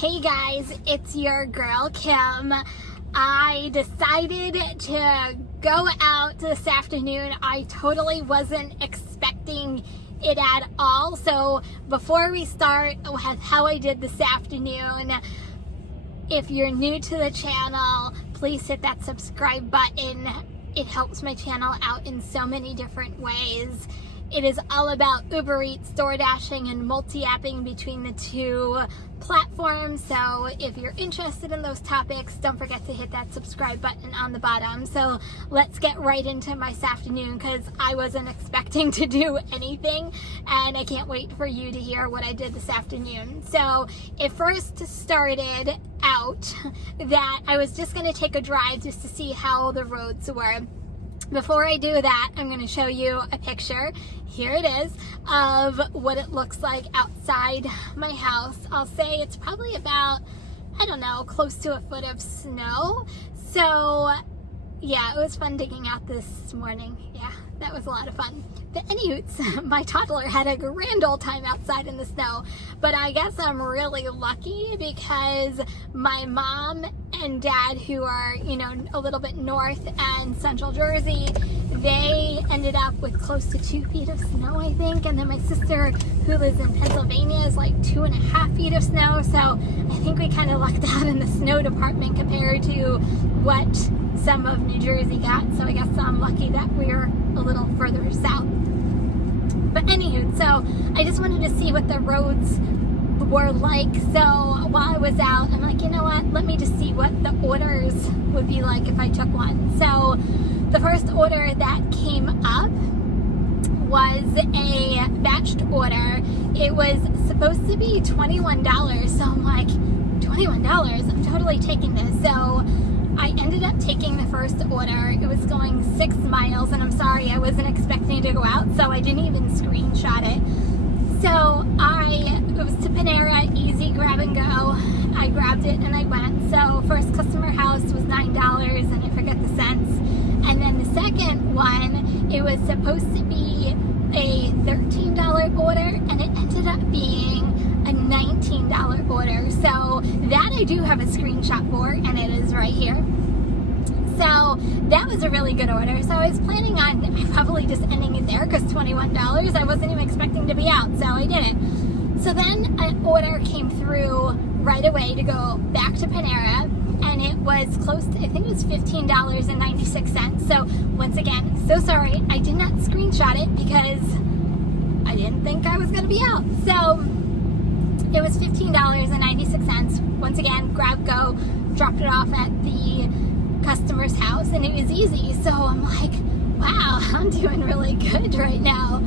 Hey guys, it's your girl Kim. I decided to go out this afternoon. I totally wasn't expecting it at all. So before we start with how I did this afternoon, if you're new to the channel, please hit that subscribe button. It helps my channel out in so many different ways. It is all about Uber Eats, DoorDashing, and multi-apping between the two platforms. So if you're interested in those topics, don't forget to hit that subscribe button on the bottom. So let's get right into my afternoon because I wasn't expecting to do anything, and I can't wait for you to hear what I did this afternoon. So it first started out that I was just going to take a drive just to see how the roads were. Before I do that, I'm going to show you a picture. Here it is of what it looks like outside my house. I'll say it's probably about, I don't know, close to a foot of snow. So yeah, it was fun digging out this morning. Yeah, that was a lot of fun. But anywho, my toddler had a grand old time outside in the snow. But I guess I'm really lucky because my mom and dad, who are, a little bit north and central Jersey, they ended up with close to 2 feet of snow, I think. And then my sister, who lives in Pennsylvania, is like 2.5 feet of snow. So I think we kind of lucked out in the snow department compared to what some of New Jersey got. So I guess I'm lucky that we're a little further south. But anywho, so I just wanted to see what the roads were like. So while I was out, I'm like, you know what? Let me just see what the orders would be like if I took one. So the first order that came up was a batched order. It was supposed to be $21. So I'm like, $21? I'm totally taking this. So I ended up taking the first order. It was going 6 miles, and I'm sorry, I wasn't expecting to go out, so I didn't even screenshot it. So it was to Panera, easy grab and go. I grabbed it and I went. So first customer house was $9, and I forget the cents. And then the second one, it was supposed to be a $13 order, and it ended up being a $19 order. So that I do have a screenshot for, and it is right here. So that was a really good order. So I was planning on probably just ending it there because $21, I wasn't even expecting to be out, so I did it. So then an order came through right away to go back to Panera, and it was close to, I think it was $15.96. So once again, so sorry, I did not screenshot it because I didn't think I was going to be out. So it was $15.96. Once again, grab, go, dropped it off at the customer's house, and it was easy. So I'm like, wow, I'm doing really good right now.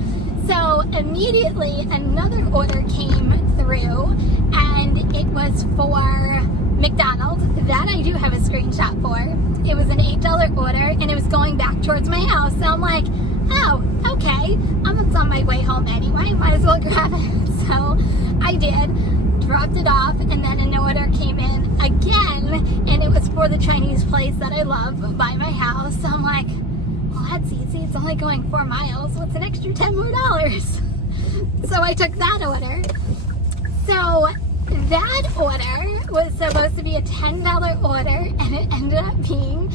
So immediately another order came through, and it was for McDonald's. That I do have a screenshot for. It was an $8 order, and it was going back towards my house. So I'm like, oh, okay, it's on my way home anyway, might as well grab it. So I did, dropped it off, and then an order came in again, and it was for the Chinese place that I love by my house. So I'm like, well, that's easy, it's only going 4 miles, what's an extra $10 more? So I took that order. So that order was supposed to be a $10 order, and it ended up being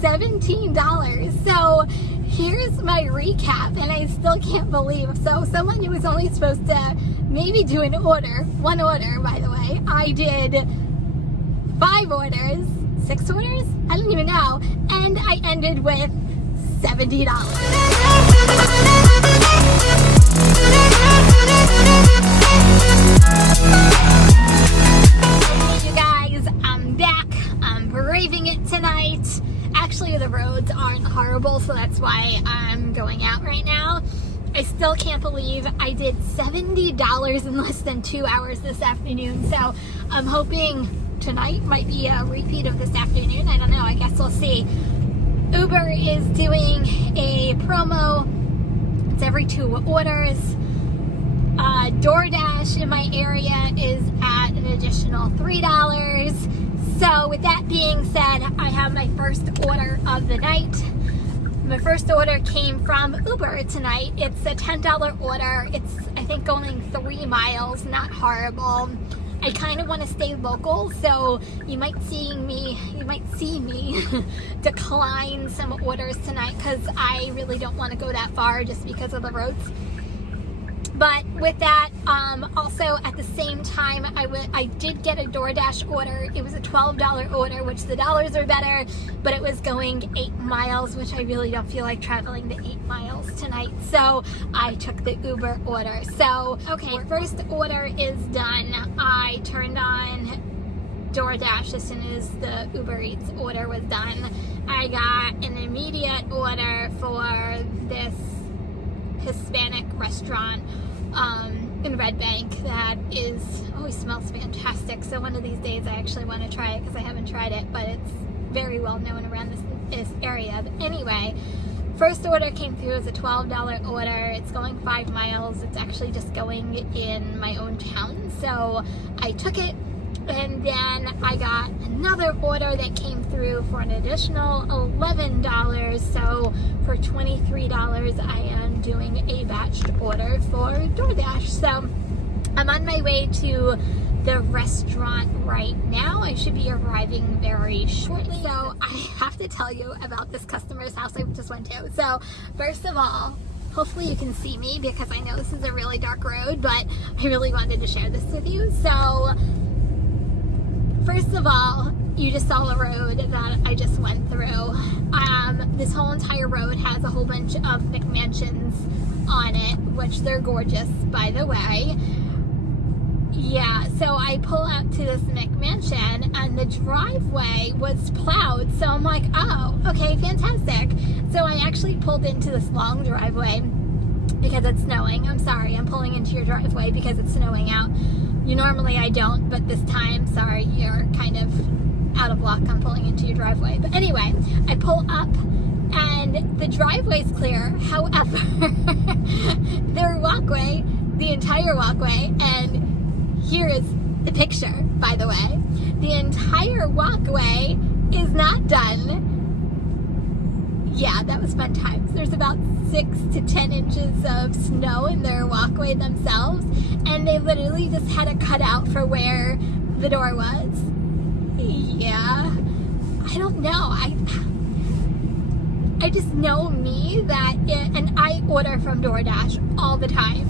$17. So here's my recap, and I still can't believe. So someone who was only supposed to maybe do one order, by the way, I did 5 orders, 6 orders? I don't even know. And I ended with $70. Hey you guys, I'm back. I'm braving it tonight. Actually, the roads aren't horrible, so that's why I'm going out right now. I still can't believe I did $70 in less than 2 hours this afternoon. So I'm hoping tonight might be a repeat of this afternoon. I don't know. I guess we'll see. Uber is doing a promo. It's every 2 orders. DoorDash in my area is at an additional $3. So with that being said, I have my first order of the night. My first order came from Uber tonight. It's a $10 order. It's, I think, going 3 miles, not horrible. I kind of want to stay local, so you might see me decline some orders tonight because I really don't want to go that far just because of the roads. But with that, also at the same time, I did get a DoorDash order. It was a $12 order, which the dollars are better, but it was going 8 miles, which I really don't feel like traveling the 8 miles tonight. So I took the Uber order. So, okay, first order is done. I turned on DoorDash as soon as the Uber Eats order was done. I got an immediate order for this Hispanic restaurant in Red Bank that always smells fantastic. So one of these days I actually want to try it because I haven't tried it, but it's very well known around this area. But anyway, first order came through as a $12 order. It's going 5 miles. It's actually just going in my own town. So I took it. And then I got another order that came through for an additional $11. So for $23, I am doing a batched order for DoorDash. So I'm on my way to the restaurant right now. I should be arriving very shortly. So I have to tell you about this customer's house I just went to. So first of all, hopefully you can see me because I know this is a really dark road, but I really wanted to share this with you. So first of all, you just saw the road that I just went through. This whole entire road has a whole bunch of McMansions on it, which they're gorgeous, by the way. Yeah, so I pull out to this McMansion, and the driveway was plowed, so I'm like, oh, okay, fantastic. So I actually pulled into this long driveway because it's snowing. I'm sorry, I'm pulling into your driveway because it's snowing out. Normally I don't, but this time, sorry, you're kind of out of luck. I'm pulling into your driveway. But anyway, I pull up and the driveway's clear. However, their walkway, the entire walkway, and here is the picture, by the way. The entire walkway is not done. Yeah, that was fun times. There's about 6 to 10 inches of snow in their walkway themselves, and they literally just had a cutout for where the door was. Yeah, I don't know. I just know me that and I order from DoorDash all the time.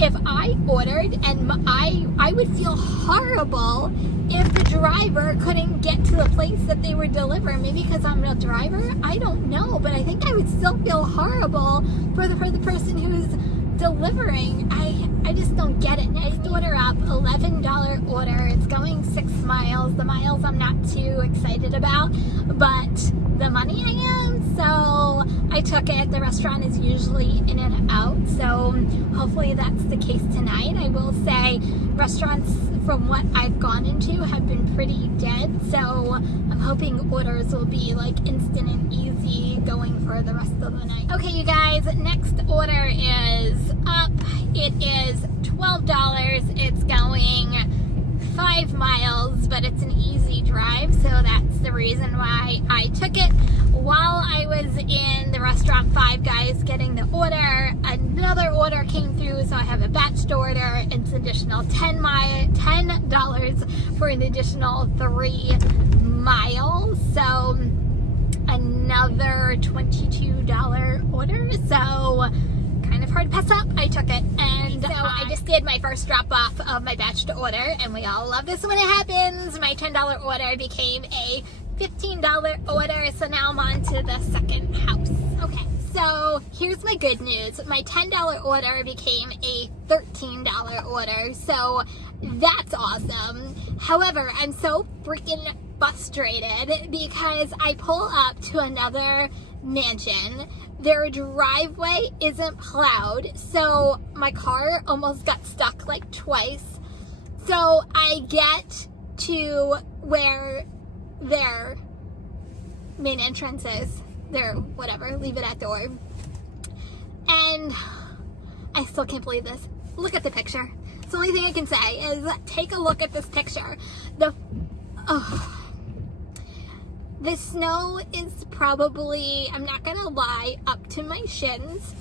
If I ordered and I would feel horrible if the driver couldn't get to the place that they were delivering. Maybe because I'm a driver, I don't know, but I think I would still feel horrible for the person who's delivering. I just don't get it. I order up $11 order. It's going 6 miles. The miles I'm not too excited about, but the money I am. So I took it. The restaurant is usually in and out, so hopefully that's the case tonight. I will say restaurants from what I've gone into have been pretty dead, so I'm hoping orders will be like instant and easy going for the rest of the night. Okay, you guys, next order is up. It is $12. It's going 5 miles, but it's an easy drive, so that's the reason why I took it. While I was in the restaurant Five Guys getting the order, another order came through, so I have a batched order. It's additional $10 for an additional 3 miles, so another $22 order. So kind of hard to pass up. I took it, and so I just did my first drop off of my batched order, and we all love this when it happens. My $10 order became a $15 order, so now I'm on to the second house. Okay, so here's my good news. My $10 order became a $13 order, so that's awesome. However, I'm so freaking frustrated because I pull up to another mansion. Their driveway isn't plowed, so my car almost got stuck like twice. So I get to where their main entrance is, their whatever, leave it at door, and I still can't believe this. Look at the picture. It's the only thing I can say is take a look at this picture. The snow is probably, I'm not gonna lie, up to my shins,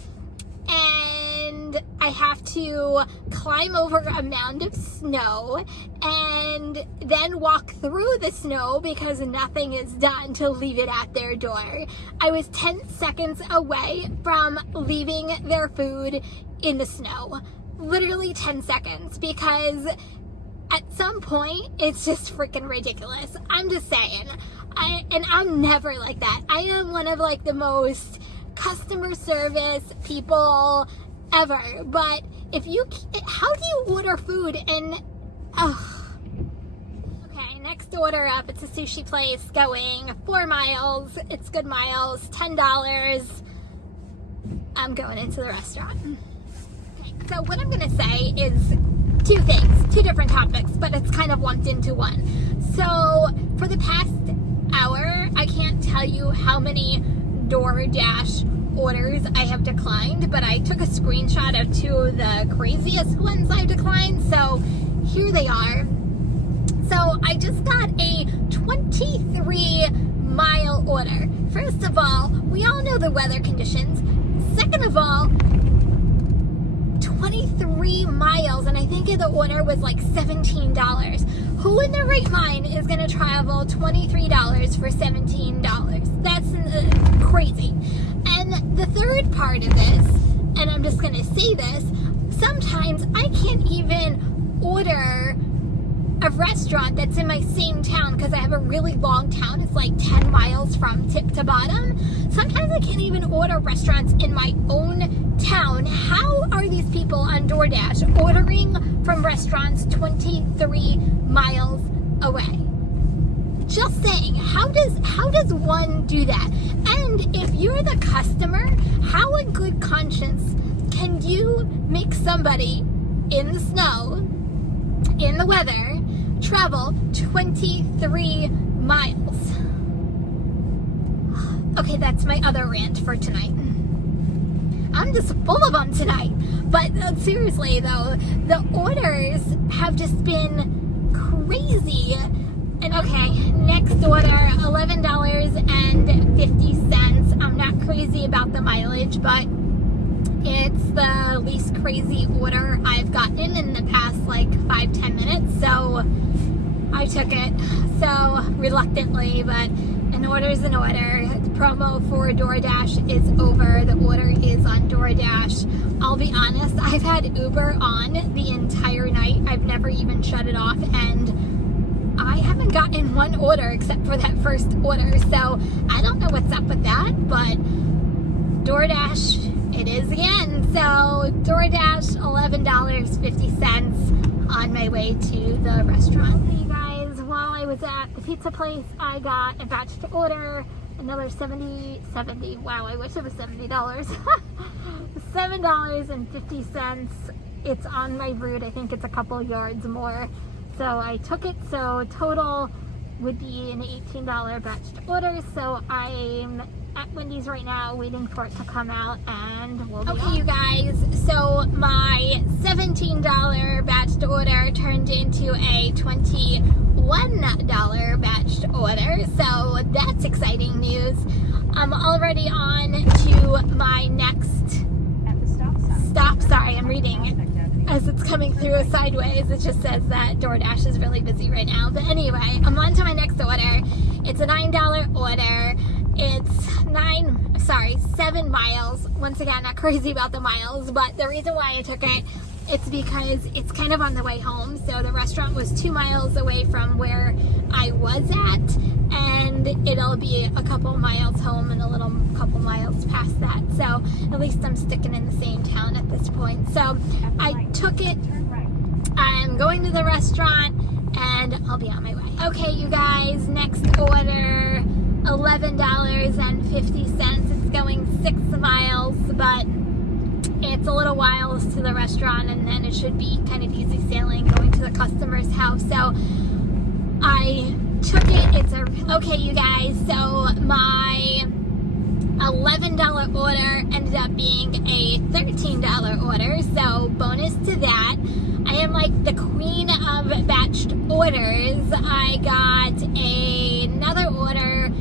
and I have to climb over a mound of snow, and and then walk through the snow because nothing is done to leave it at their door. I was 10 seconds away from leaving their food in the snow. Literally 10 seconds, because at some point it's just freaking ridiculous. I'm just saying. I'm never like that. I am one of like the most customer service people ever. But how do you order food and okay, next order up, it's a sushi place going 4 miles. It's good miles, $10. I'm going into the restaurant. Okay, so what I'm gonna say is 2 things, 2 different topics, but it's kind of lumped into one. So for the past hour, I can't tell you how many DoorDash orders I have declined, but I took a screenshot of 2 of the craziest ones I've declined, so here they are. So I just got a 23-mile order. First of all, we all know the weather conditions. Second of all, 23 miles, and I think the order was like $17. Who in their right mind is going to travel $23 for $17? That's crazy. And the third part of this, and I'm just going to say this, sometimes I can't even order a restaurant that's in my same town because I have a really long town. It's like 10 miles from tip to bottom. Sometimes I can't even order restaurants in my own town. How are these people on DoorDash ordering from restaurants 23 miles away? Just saying, how does one do that? And if you're the customer, how in good conscience can you make somebody in the snow, in the weather, travel 23 miles? Okay, that's my other rant for tonight. I'm just full of them tonight. But seriously though, the orders have just been crazy. And okay, next order, $11.50. I'm not crazy about the mileage, but it's the least crazy order I've gotten in the past like 5-10 minutes, so I took it. So reluctantly, but an order is an order. The promo for DoorDash is over. The order is on DoorDash. I'll be honest, I've had Uber on the entire night. I've never even shut it off, and I haven't gotten one order except for that first order. So I don't know what's up with that, but DoorDash, it is again. So DoorDash, $11.50 on my way to the restaurant. Hey guys, while I was at the pizza place, I got a batch to order, another $70, wow, I wish it was $70. $7.50. It's on my route. I think it's a couple yards more. So I took it, so total would be an $18 batch to order. So I'm at Wendy's right now waiting for it to come out, and we'll be okay on. You guys, so my $17 batch to order turned into a $21 batch to order, so that's exciting news. I'm already on to my next stop. Sorry, I'm reading as it's coming through sideways. It just says that DoorDash is really busy right now. But anyway, I'm on to my next order. It's a $9 order. It's 7 miles. Once again, not crazy about the miles, but the reason why I took it, it's because it's kind of on the way home. So the restaurant was 2 miles away from where I was at, and it'll be a couple miles home and a little couple miles past that. So at least I'm sticking in the same town at this point. So I took it. I'm going to the restaurant, and I'll be on my way. Okay, you guys, next order, $11.50. It's going 6 miles, but it's a little while to the restaurant, and then it should be kind of easy sailing going to the customer's house. So I took it. Okay, you guys, so my $11 order ended up being a $13 order, so bonus to that. I am like the queen of batched orders. I got another order,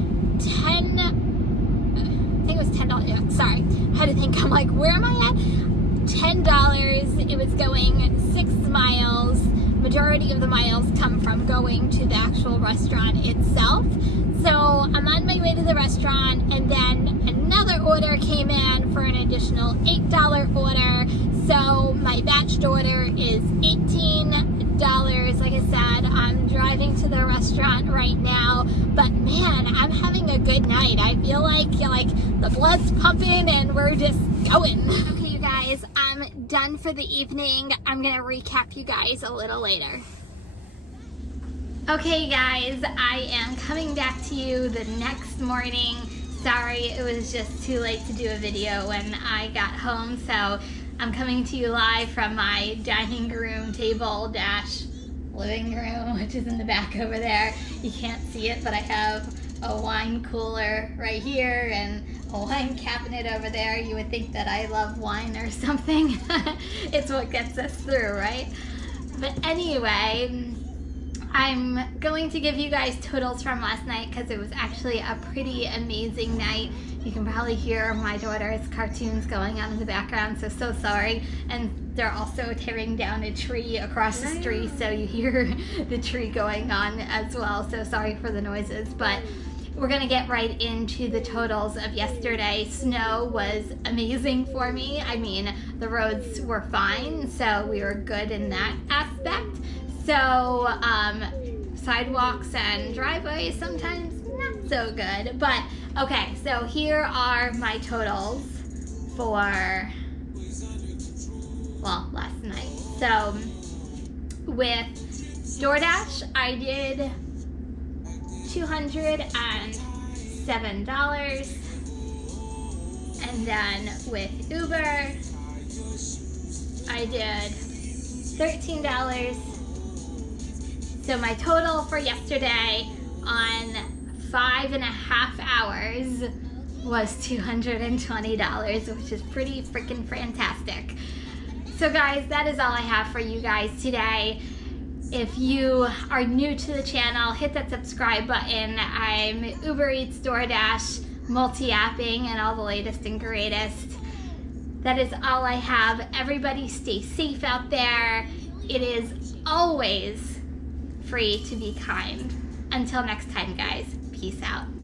I think it was $10. Yeah, sorry, I had to think. I'm like, where am I at? $10. It was going 6 miles. majority of the miles come from going to the actual restaurant itself. So I'm on my way to the restaurant, and then another order came in for an additional $8 order. So my batched order is $18. Like I said, I'm driving to the restaurant right now, but man, I'm having a good night. I feel like the blood's pumping and we're just going. Okay, you guys, I'm done for the evening. I'm gonna recap you guys a little later. Okay guys, I am coming back to you the next morning. Sorry, it was just too late to do a video when I got home, so I'm coming to you live from my dining room table dash living room, which is in the back over there. You can't see it, but I have a wine cooler right here and a wine cabinet over there. You would think that I love wine or something. It's what gets us through, right? But anyway, I'm going to give you guys totals from last night because it was actually a pretty amazing night. You can probably hear my daughter's cartoons going on in the background, so sorry. And they're also tearing down a tree across the street, so you hear the tree going on as well, so sorry for the noises. But we're gonna get right into the totals of yesterday. Snow was amazing for me. I mean, the roads were fine, so we were good in that aspect. So sidewalks and driveways sometimes not so good, but okay, so here are my totals for, well, last night. So with DoorDash, I did $207, and then with Uber, I did $13. So my total for yesterday on 5.5 hours was $220, which is pretty freaking fantastic. So guys, that is all I have for you guys today. If you are new to the channel, hit that subscribe button. I'm Uber Eats, DoorDash, multi-apping, and all the latest and greatest. That is all I have. Everybody stay safe out there. It is always free to be kind. Until next time, guys, peace out.